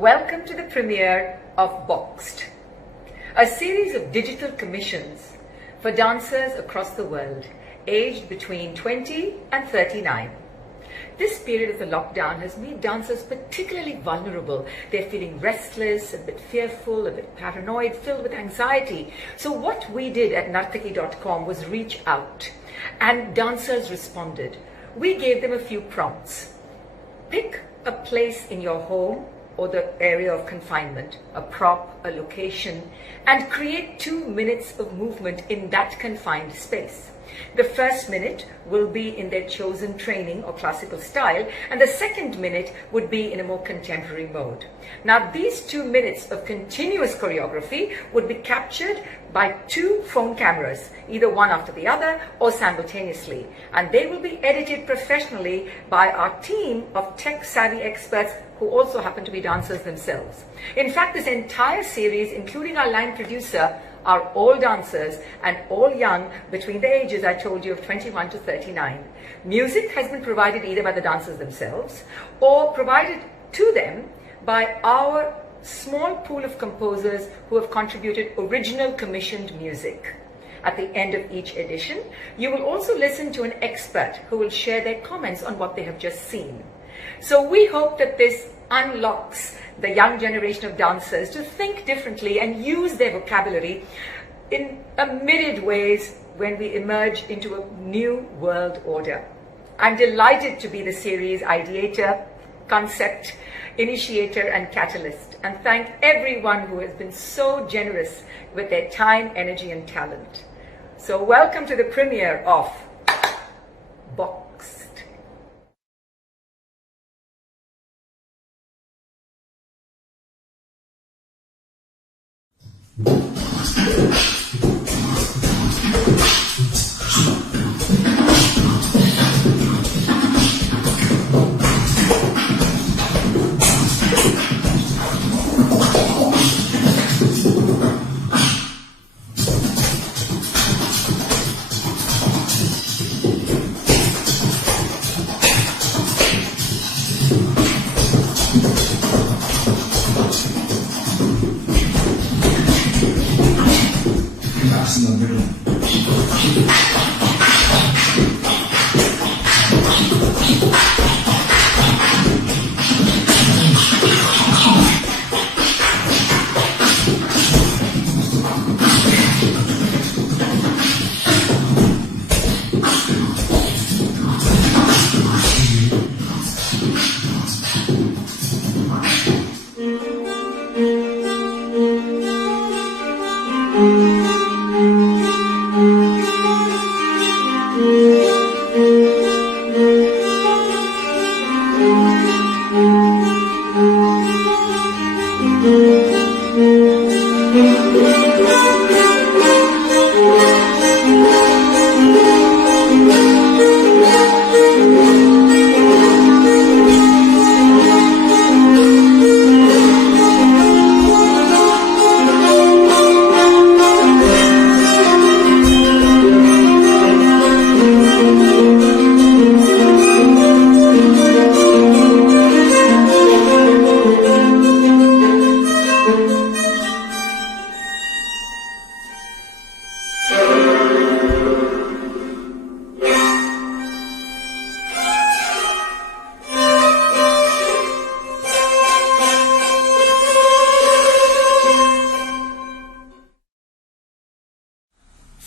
Welcome to the premiere of Boxed, a series of digital commissions for dancers across the world, aged between 20 and 39. This period of the lockdown has made dancers particularly vulnerable. They're feeling restless, a bit fearful, a bit paranoid, filled with anxiety. So what we did at nartaki.com was reach out, and dancers responded. We gave them a few prompts. Pick a place in your home or the area of confinement, a prop, a location, and create 2 minutes of movement in that confined space. The first minute will be in their chosen training or classical style, and the second minute would be in a more contemporary mode. Now, these 2 minutes of continuous choreography would be captured by 2 phone cameras, either one after the other or simultaneously, and they will be edited professionally by our team of tech-savvy experts who also happen to be dancers themselves. In fact, this entire series, including our line producer, are all dancers and all young, between the ages I told you of 21 to 39. Music has been provided either by the dancers themselves or provided to them by our small pool of composers who have contributed original commissioned music. At the end of each edition, you will also listen to an expert who will share their comments on what they have just seen. So we hope that this unlocks the young generation of dancers to think differently and use their vocabulary in a myriad ways when we emerge into a new world order. I'm delighted to be the series ideator, concept, initiator, and catalyst, and thank everyone who has been so generous with their time, energy, and talent. So welcome to the premiere of Boxed.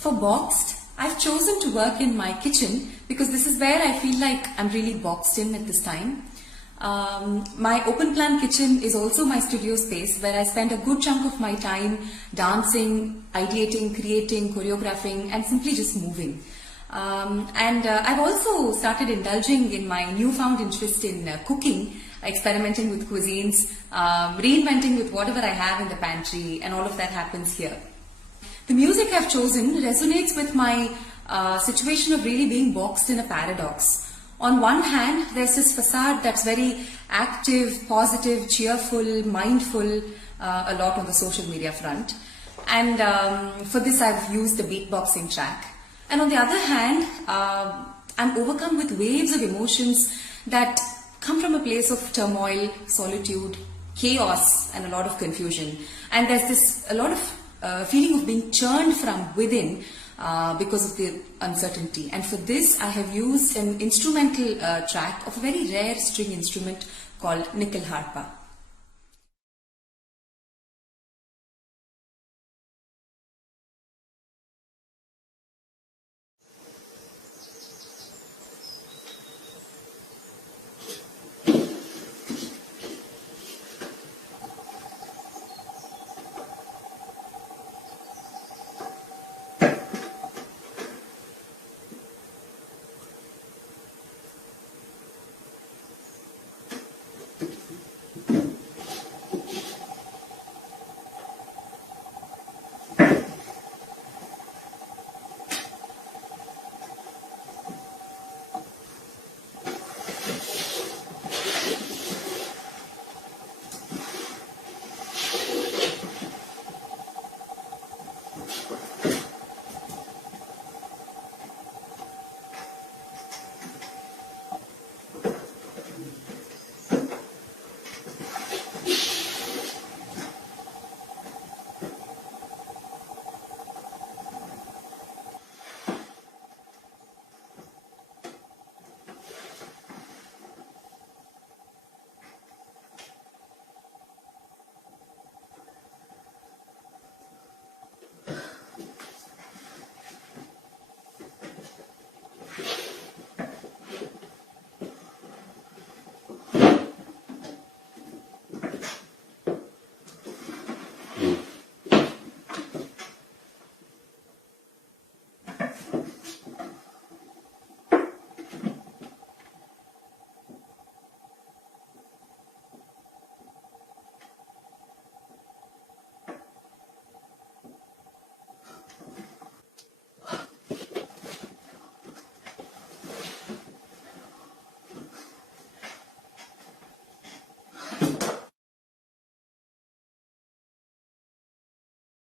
For Boxed, I've chosen to work in my kitchen because this is where I feel like I'm really boxed in at this time. My open plan kitchen is also my studio space where I spend a good chunk of my time dancing, ideating, creating, choreographing, and simply just moving. I've also started indulging in my newfound interest in cooking, experimenting with cuisines, reinventing with whatever I have in the pantry, and all of that happens here. The music I've chosen resonates with my situation of really being boxed in a paradox. On one hand, there's this facade that's very active, positive, cheerful, mindful, a lot on the social media front. And for this, I've used the beatboxing track. And on the other hand, I'm overcome with waves of emotions that come from a place of turmoil, solitude, chaos and a lot of confusion. And there's this a lot of feeling of being churned from within because of the uncertainty. And for this, I have used an instrumental track of a very rare string instrument called nickel harpa.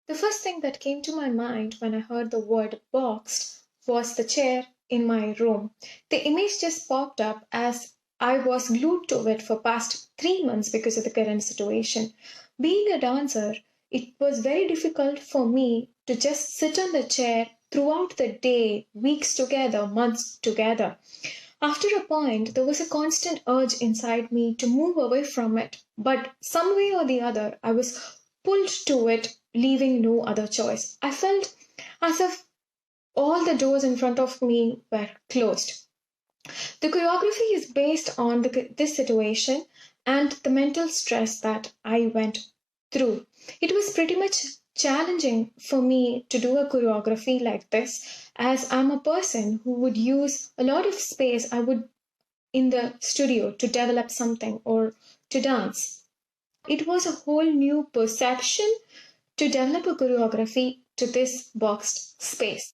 The first thing that came to my mind when I heard the word boxed was the chair in my room. The image just popped up as I was glued to it for past 3 months because of the current situation. Being a dancer, it was very difficult for me to just sit on the chair throughout the day, weeks together, months together. After a point, there was a constant urge inside me to move away from it, but some way or the other, I was pulled to it, leaving no other choice. I felt as if all the doors in front of me were closed. The choreography is based on this situation and the mental stress that I went through. It was pretty much challenging for me to do a choreography like this, as I'm a person who would use a lot of space I would in the studio to develop something or to dance. It was a whole new perception to develop a choreography to this boxed space.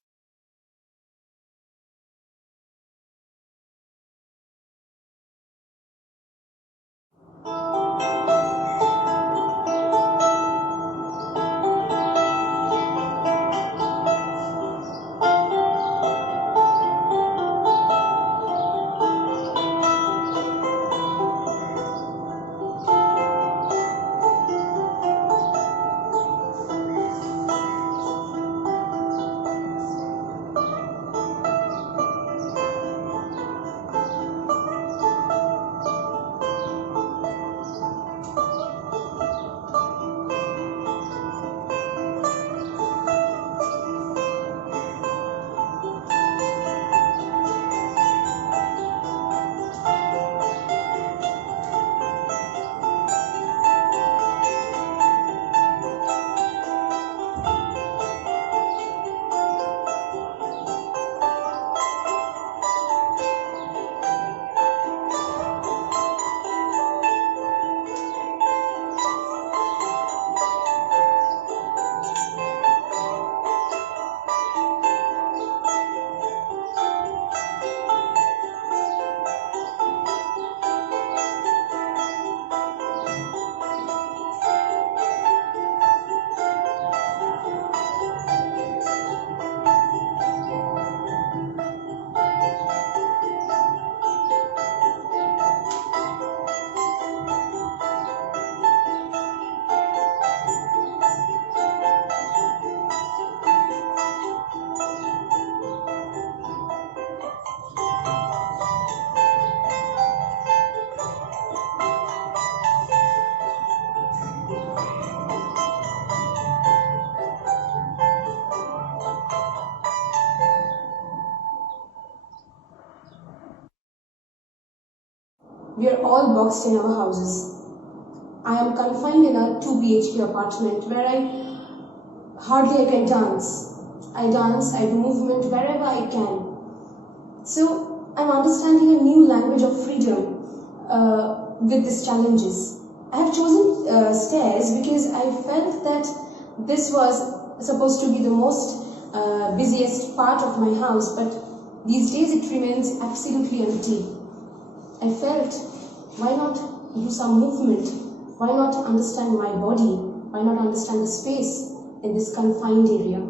We are all boxed in our houses. I am confined in a 2 BHK apartment where hardly I can dance. I dance, I do movement wherever I can. So I'm understanding a new language of freedom with these challenges. I have chosen stairs because I felt that this was supposed to be the most busiest part of my house, but these days it remains absolutely empty. I felt, why not do some movement? Why not understand my body? Why not understand the space in this confined area?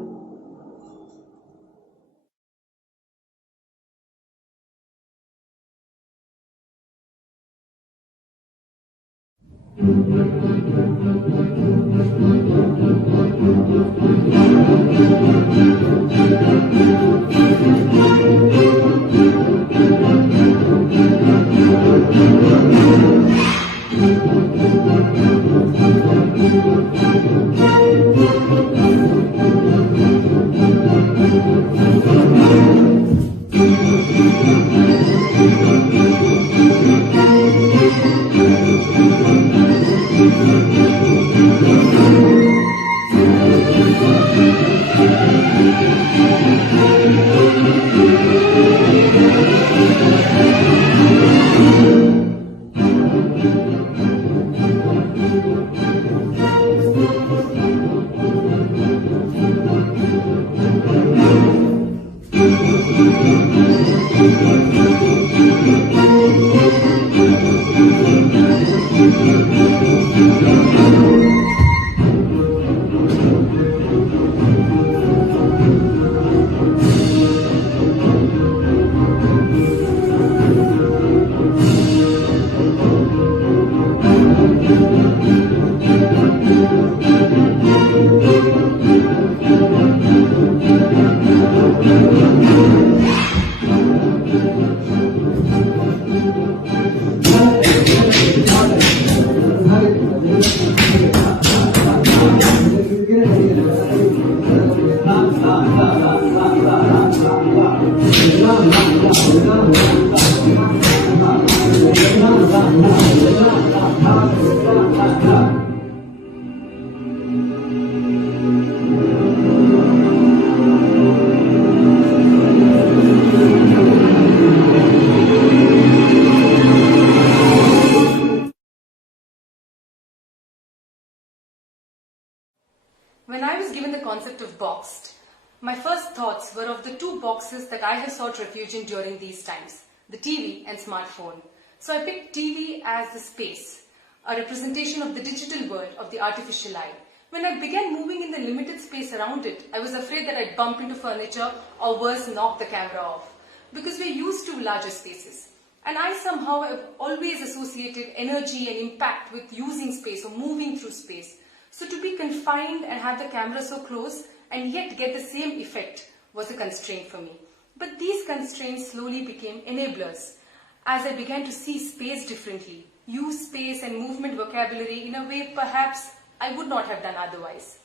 When I was given the concept of boxed, my first thoughts were of the two boxes that I have sought refuge in during these times, the TV and smartphone. So I picked TV as the space, a representation of the digital world of the artificial eye. When I began moving in the limited space around it, I was afraid that I'd bump into furniture or worse, knock the camera off, because we're used to larger spaces. And I somehow have always associated energy and impact with using space or moving through space. So to be confined and have the camera so close and yet get the same effect was a constraint for me. But these constraints slowly became enablers as I began to see space differently, use space and movement vocabulary in a way perhaps I would not have done otherwise.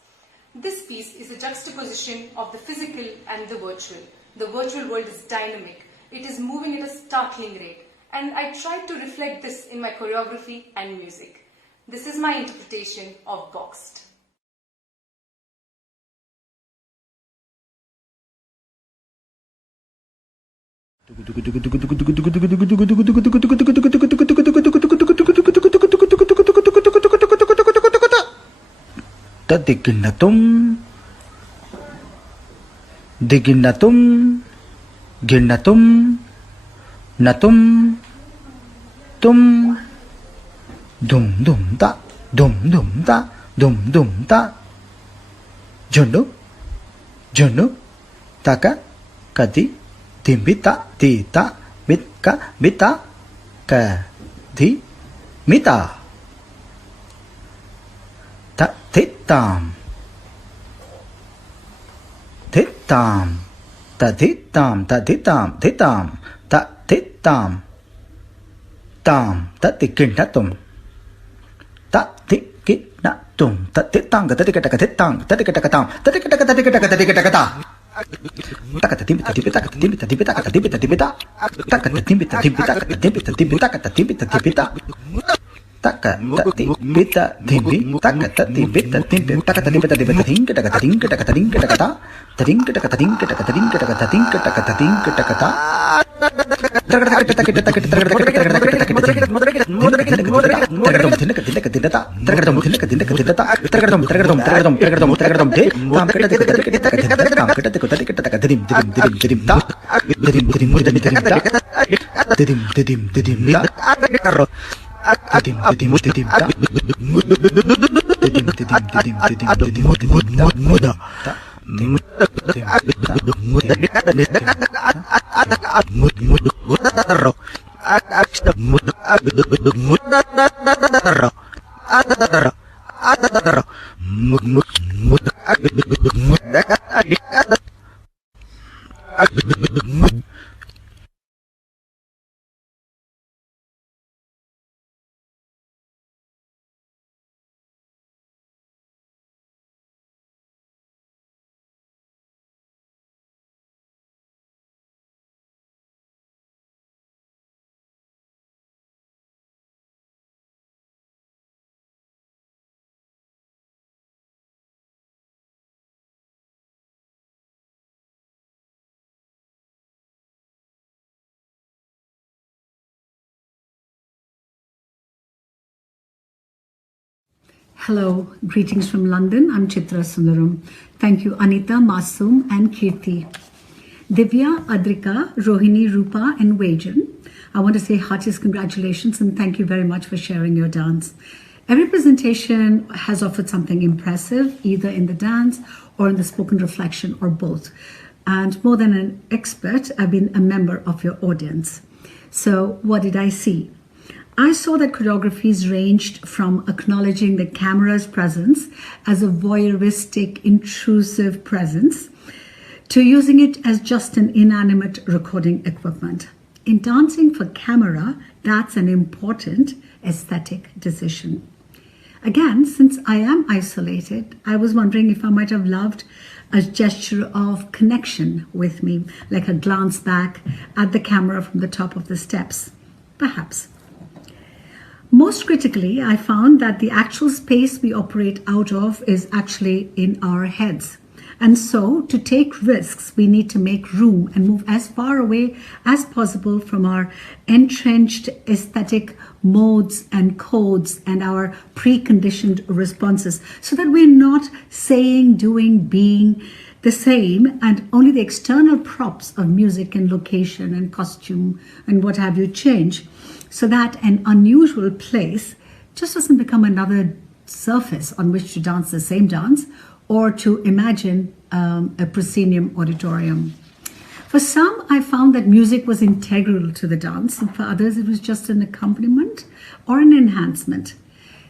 This piece is a juxtaposition of the physical and the virtual. The virtual world is dynamic. It is moving at a startling rate. And I tried to reflect this in my choreography and music. This is my interpretation of boxed. Diginatum, ginatum, natum, tum, dum dum da, dum dum da, dum dum da. Junu, junu, taka, kadi, timbita, tita, mitka, mita, ka, di, mita. Ta, titam. Titam, ta titam, ta titam, titam, ta titam, tam, ta tikinatum, ta tikinatum, ta titang, ta tikataka titang, ta tikatakatam, ta tikataka ta tikataka ta tikataka ta. Hello, greetings from London. I'm Chitra Sundaram. Thank you, Anita, Masum, and Kirti. Divya, Adrika, Rohini, Rupa, and Weijun. I want to say heartiest congratulations and thank you very much for sharing your dance. Every presentation has offered something impressive, either in the dance or in the spoken reflection or both. And more than an expert, I've been a member of your audience. So what did I see? I saw that choreographies ranged from acknowledging the camera's presence as a voyeuristic, intrusive presence to using it as just an inanimate recording equipment. In dancing for camera, that's an important aesthetic decision. Again, since I am isolated, I was wondering if I might have loved a gesture of connection with me, like a glance back at the camera from the top of the steps, perhaps. Most critically, I found that the actual space we operate out of is actually in our heads. And so, to take risks, we need to make room and move as far away as possible from our entrenched aesthetic modes and codes and our preconditioned responses, so that we're not saying, doing, being the same, and only the external props of music and location and costume and what have you change, so that an unusual place just doesn't become another surface on which to dance the same dance or to imagine a proscenium auditorium. For some, I found that music was integral to the dance, and for others, it was just an accompaniment or an enhancement.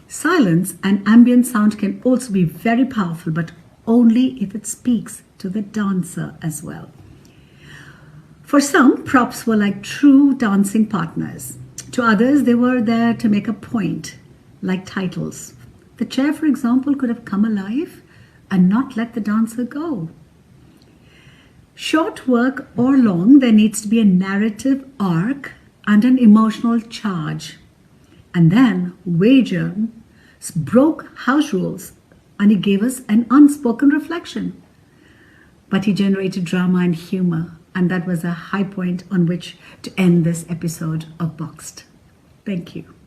Silence and ambient sound can also be very powerful, but only if it speaks to the dancer as well. For some, props were like true dancing partners. To others, they were there to make a point, like titles. The chair, for example, could have come alive and not let the dancer go. Short work or long, there needs to be a narrative arc and an emotional charge. And then Weijun broke house rules and he gave us an unspoken reflection. But he generated drama and humor, and that was a high point on which to end this episode of Boxed. Thank you.